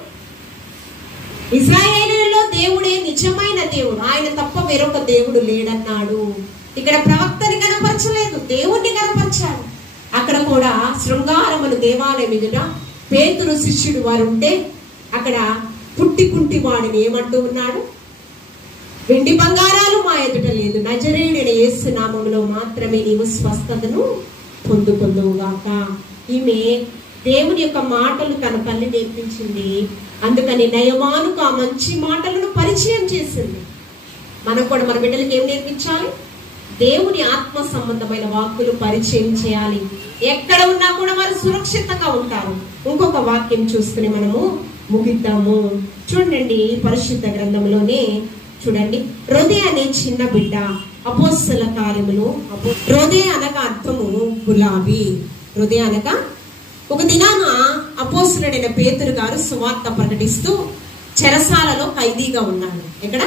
ఇశ్రాయేలులో దేవుడే నిజమైన దేవుడు, ఆయన తప్ప వేరొక దేవుడు లేడన్నాడు. ఇక్కడ ప్రవక్తని కనపరచలేదు, దేవుణ్ణి కనపరిచాడు. అక్కడ కూడా శృంగారమును దేవాలయం ఎదుట పేతురు శిష్యుడు వారు ఉంటే, అక్కడ కుంటి వాడిని ఏమంటూ ఉన్నాడు? వెండి బంగారాలు మా ఎదుట లేదు, నజరేయుడైన యేసు నామములో మాత్రమే నీవు స్వస్థతను పొందుకుందువుగాక. ఈమె దేవుని యొక్క మాటలు తన తల్లి నేర్పించింది. అందుకని నయమానుకు ఆ మంచి మాటలను పరిచయం చేసింది. మనం కూడా మన బిడ్డలకి ఏం నేర్పించాలి? దేవుని ఆత్మ సంబంధమైన వాక్కులు పరిచయం చేయాలి. ఎక్కడ ఉన్నా కూడా వారు సురక్షితంగా ఉంటారు. ఇంకొక వాక్యం చూసుకుని మనము ముగిద్దాము. చూడండి, పరిశుద్ధ గ్రంథంలోనే చూడండి, రొదే అనే చిన్న బిడ్డ అపోస్తల కార్యములు. రొదే అనగా అర్థము గులాబీ. రొదే అనగా ఒక దినాన అపోస్తలుడైన పేతురు గారు సువార్త ప్రకటిస్తూ చెరసాలలో ఖైదీగా ఉన్నాడు. ఎక్కడ?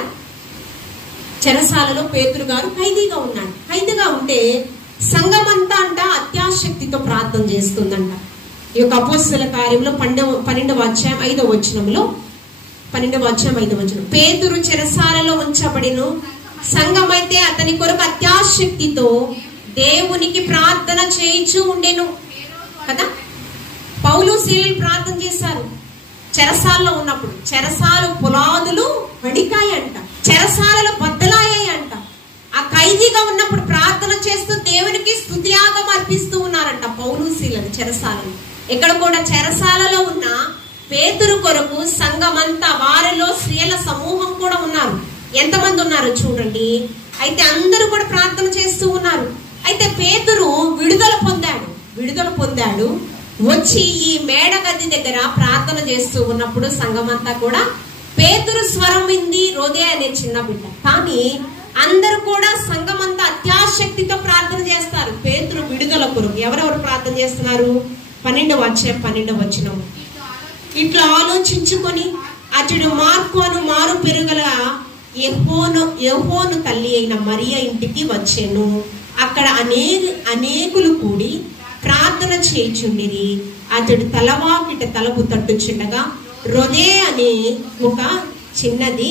చెరసాలలో పేతురు గారు ఖైదీగా ఉన్నాడు. ఖైదీగా ఉంటే సంఘమంతా అంట అత్యాశక్తితో ప్రార్థన చేస్తుందంట. ఈ యొక్క అపోస్తల కార్యంలో 12వ అధ్యాయం 5వ వచనంలో, 12వ అధ్యాయం 5వ వచనం, పేతురు చెరసాలలో ఉంచబడిను, సంఘమైతే అతని కొరకు అత్యాశక్తితో దేవునికి ప్రార్థన చేయించు ఉండెను కదా. పౌలు శీలలు ప్రార్థన చేశారు చెరసాలలో ఉన్నప్పుడు. చెరసాలు పునాదులు వడికాయంట, చెరసాలలో బద్దలాయంట. ఆ ఖైదీగా ఉన్నప్పుడు ప్రార్థన చేస్తూ దేవునికి స్తుతియాగం అర్పిస్తూ ఉన్నారంట పౌలు శీలలు చెరసాలను. ఇక్కడ కూడా చెరసాలలో ఉన్న పేతురు కొరకు సంఘమంతా, వారిలో స్త్రీల సమూహం కూడా ఉన్నారు. ఎంతమంది ఉన్నారు చూడండి. అయితే అందరూ కూడా ప్రార్థన చేస్తూ ఉన్నారు. అయితే పేతురు విడుదల పొందాడు. వచ్చి ఈ మేడ గది దగ్గర ప్రార్థన చేస్తూ ఉన్నప్పుడు సంఘమంతా కూడా పేతురు స్వరం వింది రొదే అనే చిన్న బిడ్డ. కానీ అందరూ కూడా సంఘం అంతా అత్యాశక్తితో ప్రార్థన చేస్తారు పేతురు విడుదల కొరకు. ఎవరెవరు ప్రార్థన చేస్తున్నారు? 12వ వచనం. ఇట్లా ఆలోచించుకొని అతడు మార్కు అను మారు పెరుగల యెహోను తల్లి అయిన మరియ ఇంటికి వచ్చెను. అక్కడ అనేకులు కూడి ప్రార్థన చేయుచుండిరి. అతడు తలవాకిట తలుపు తట్టుచుండగా రొదే అనే ఒక చిన్నది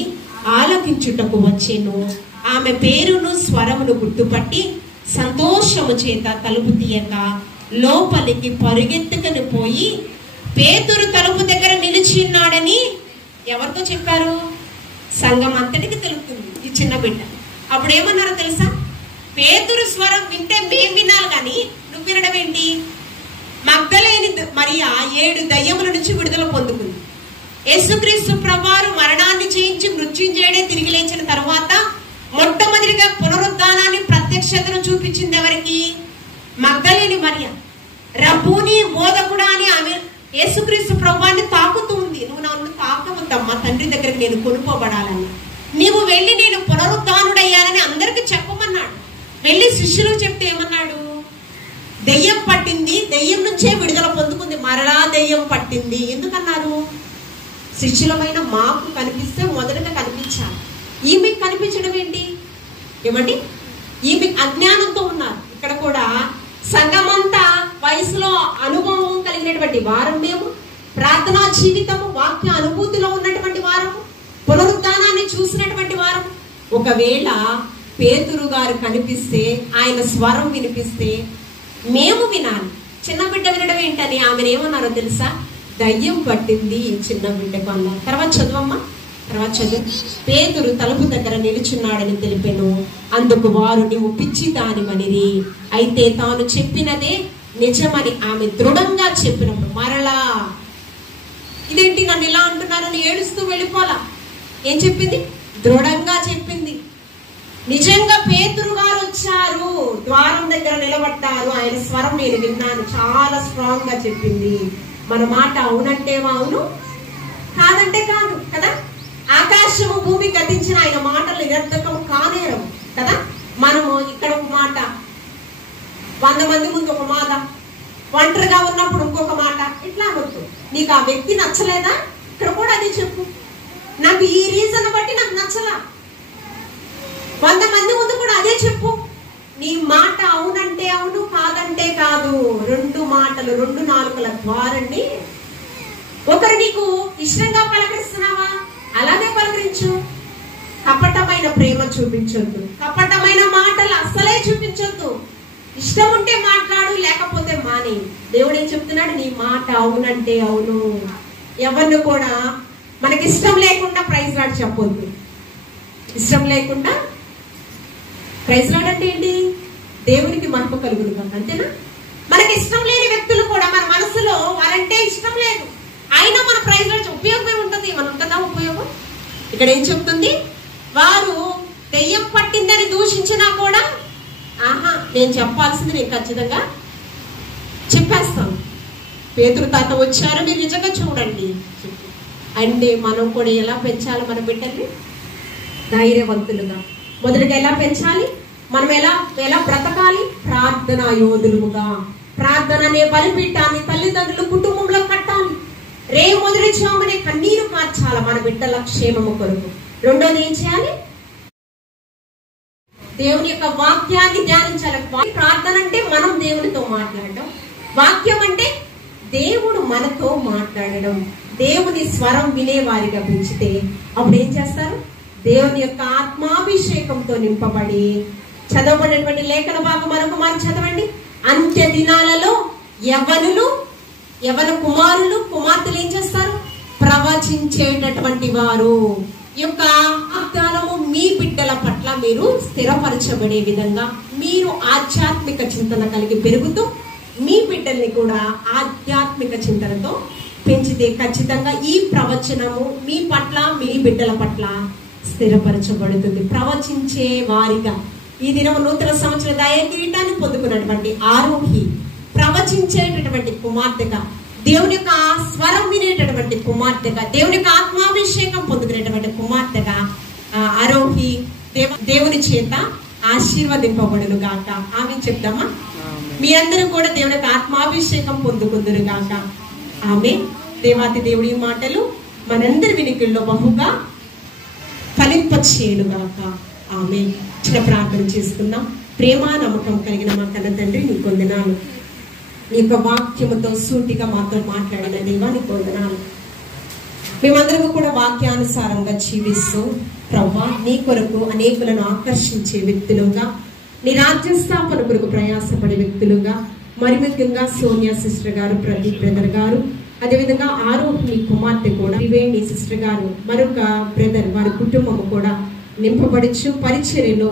ఆలకించుటకు వచ్చెను. ఆమె పేరును స్వరమును గుర్తుపట్టి సంతోషము చేత తలుపు తీయక లోపలికి పరుగెత్తుకుని పోయి పేతురు తలుపు దగ్గర నిలిచి ఉన్నాడని ఎవరితో చెప్పారు? సంఘం అంతటికి తెలుపుతుంది ఈ చిన్న బిడ్డ. అప్పుడు ఏమన్నారో తెలుసా? పేతురు స్వరం వింటే మేం వినాలి కానీ నువ్వు వినడం ఏంటి? మగ్దలేని మరియా 7 దయ్యముల నుంచి విడుదల పొందుకుంది. యేసుక్రీస్తు ప్రభువారు మరణాన్ని జయించి మృత్యుంజయుడే తిరిగి లేచిన తర్వాత మొట్టమొదటిగా పునరుద్ధానాన్ని ప్రత్యక్షతను చూపించింది ఎవరికి? మగ్దలేని మరియా. రబ్బూని బోధకుడా అని ఆమె యేసుక్రీస్తు ప్రభువాన్ని తాకుతూ ఉంది. నువ్వు నన్ను తాకవద్దమ్మా, తండ్రి దగ్గరికి నేను కొనుక్కోబడాలని. నీవు వెళ్ళి నేను పునరుద్ధానుడయ్యానని అందరికి చెప్పమన్నాడు. వెళ్ళి శిష్యులకు చెప్తే ఏమన్నాడు? దెయ్యం పట్టింది, దెయ్యం నుంచే విడుదల పొందుకుంది, మరలా దెయ్యం పట్టింది. ఎందుకన్నారు? శిష్యులమైన మాకు కనిపిస్తే మొదటగా కనిపించాలి. ఈమెకు కనిపించడం ఏంటి? ఏమండి, ఈమె అజ్ఞానంతో ఉన్నారు. ఇక్కడ కూడా సంఘమంతా వయసులో అనుభవం కలిగినటువంటి వారం, మేము ప్రార్థనా జీవితము వాక్య అనుభూతిలో ఉన్నటువంటి వారము, పునరుద్ధానాన్ని చూసినటువంటి వారం. ఒకవేళ పేతురు గారు కనిపిస్తే, ఆయన స్వరం వినిపిస్తే మేము వినాలి. చిన్న బిడ్డ వినడం ఏంటని ఆమెను ఏమన్నారో తెలుసా? దయ్యం పట్టింది చిన్న బిడ్డకు అన్నారు. తర్వాత చదువమ్మా, తర్వాత చదువు. పేతురు తలుపు దగ్గర నిలుచున్నాడని తెలిపెను. అందుకు వారు నీవు పిచ్చి దానివనిరి, అయితే తాను చెప్పినదే నిజమని ఆమె దృఢంగా చెప్పినప్పుడు మరలా ఇదేంటి నన్ను ఇలా అంటున్నారని ఏడుస్తూ వెళ్ళిపోలా. ఏం చెప్పింది? దృఢంగా చెప్పింది. నిజంగా పేతురు గారు వచ్చారు, ద్వారం దగ్గర నిలబడ్డారు, ఆయన స్వరం నేను విన్నాను, చాలా స్ట్రాంగ్ గా చెప్పింది. మన మాట అవునంటే అవును, కాదంటే కాదు కదా. ఆకాశము భూమి గతించిన ఆయన మాటలు నిరర్థకం కానేరం కదా. మనము ఇక్కడ ఒక మాట, 100 మంది ముందు ఒక మాట, ఒంటరిగా ఉన్నప్పుడు ఇంకొక మాట, ఇట్లా వద్దు. నీకు ఆ వ్యక్తి నచ్చలేదా? ఇక్కడ కూడా అది చెప్పు. నాకు ఈ రీజన్ బట్టి నాకు నచ్చలా. 100 మంది ముందు కూడా అదే చెప్పు. నీ మాట అవునంటే అవును, కాదంటే కాదు. 2 మాటలు, 2 నాలుకల ద్వారాన్ని. ఒకరు నీకు ఇష్టంగా పలకరిస్తున్నావా? అలాగే పలకరించు. కపటమైన ప్రేమ చూపించొద్దు, కపటమైన మాటలు అస్సలే చూపించొద్దు. ఇష్టం ఉంటే మాట్లాడు, లేకపోతే మాని. దేవుడు ఏం చెప్తున్నాడు? నీ మాట అవునంటే అవును. ఎవరిని కూడా మనకి ఇష్టం లేకుండా ప్రైజ్ లాడ్ చెప్పొద్దు. ఇష్టం లేకుండా ప్రైజ్ లాడ్ అంటే ఏంటి? దేవునికి మహిమ కలుగును కాక, అంతేనా? మనకి ఇష్టం లేని వ్యక్తులు కూడా మన మనసులో వారంటే ఇష్టం లేదు, అయినా మన ప్రైజ్ లాడ్ ఉపయోగమే ఉంటుంది. మనం ఉంటుందా ఉపయోగం? ఇక్కడ ఏం చెప్తుంది? వారు దెయ్యం పట్టిందని దూషించినా కూడా నేను చెప్పాల్సింది నేను ఖచ్చితంగా చెప్పేస్తాను. పేతురు తాత వచ్చారు, మీరు నిజంగా చూడండి అంటే మనం కూడా ఎలా పెంచాలి మన బిడ్డల్ని? ధైర్యవంతులుగా. మొదటిగా ఎలా పెంచాలి? మనం ఎలా బ్రతకాలి? ప్రార్థనా యోధులుగా. ప్రార్థన అనే బలిపీఠాన్ని తల్లిదండ్రులు కుటుంబంలో కట్టాలి. మొదటి జామునే కన్నీరు కార్చాలి మన బిడ్డల క్షేమము కొరకు. రెండోది ఏం చేయాలి? దేవుని యొక్క వాక్యాన్ని ధ్యానించాలి. ప్రార్థన అంటే మనం దేవునితో మాట్లాడడం, వాక్యం అంటే దేవుడు మనతో మాట్లాడడం. దేవుని స్వరం వినేవారిగా పెంచితే అప్పుడు ఏం చేస్తారు? దేవుని యొక్క ఆత్మాభిషేకంతో నింపబడి చదవబడినటువంటి లేఖన భాగం మరొక మారు చదవండి. అంత్య దినాలలో యవన కుమారులు కుమార్తెలు ఏం చేస్తారు? ప్రవచించేటటువంటి వారు. ఈ యొక్క వాగ్దానము మీ బిడ్డల పట్ల మీరు స్థిరపరచబడే విధంగా మీరు ఆధ్యాత్మిక చింతన కలిగి పెరుగుతూ మీ బిడ్డల్ని కూడా ఆధ్యాత్మిక చింతనతో పెంచితే ఖచ్చితంగా ఈ ప్రవచనము మీ పట్ల మీ బిడ్డల పట్ల స్థిరపరచబడుతుంది. ప్రవచించే వారిగా ఈ దినం నూతన సంవత్సర దయ కిరీటాన్ని పొందుకున్నటువంటి ఆరోహి, ప్రవచించేటటువంటి కుమార్తెగా, దేవుని యొక్క స్వరం వినేటటువంటి కుమార్తెగా, దేవునికి ఆత్మాభిషేకం పొందుకునేటువంటి కుమార్తెగా ఆరోహి దేవుని చేత ఆశీర్వదింపబడును గాక. ఆమె చెప్తామా? మీ అందరూ కూడా దేవునికి ఆత్మాభిషేకం పొందుకుందురు గాక. ఆమె దేవాతి దేవుడి మాటలు మనందరి వినికిల్లో బహుగా ఫలింపచేయును గాక. ఆమె చిన్న ప్రార్థన చేసుకుందాం. ప్రేమ నమ్మకం కలిగిన మా కన్న తండ్రి, నీ వందనాలు. నీ యొక్క వాక్యముతో సూటిగా మాతో మాట్లాడిన దేవా, నీ వందనాలు. మేమందరము కూడా వాక్యానుసారంగా జీవిస్తూ ప్రభువా, నీ కొరకు అనేకులను ఆకర్షించే వ్యక్తులుగా, నీ రాజ్య స్థాపన కొరకు ప్రయాసపడే వ్యక్తులుగా, మరి ముఖ్యంగా సోనియా సిస్టర్ గారు, ప్రదీప్ బ్రదర్ గారు, అదేవిధంగా ఆరోహి కుమార్తె కూడా, త్రివేణి సిస్టర్ గారు, మరొక బ్రదర్, వారి కుటుంబం కూడా నింపబడచ్చు, పరిచర్యలో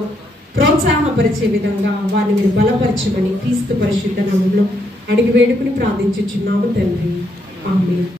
ప్రోత్సాహపరిచే విధంగా వారిని మీరు బలపరచమని క్రీస్తు పరిశుద్ధ నామములో అడిగి వేడుకుని ప్రార్థించుచున్నాము తండ్రి. ఆమేన్.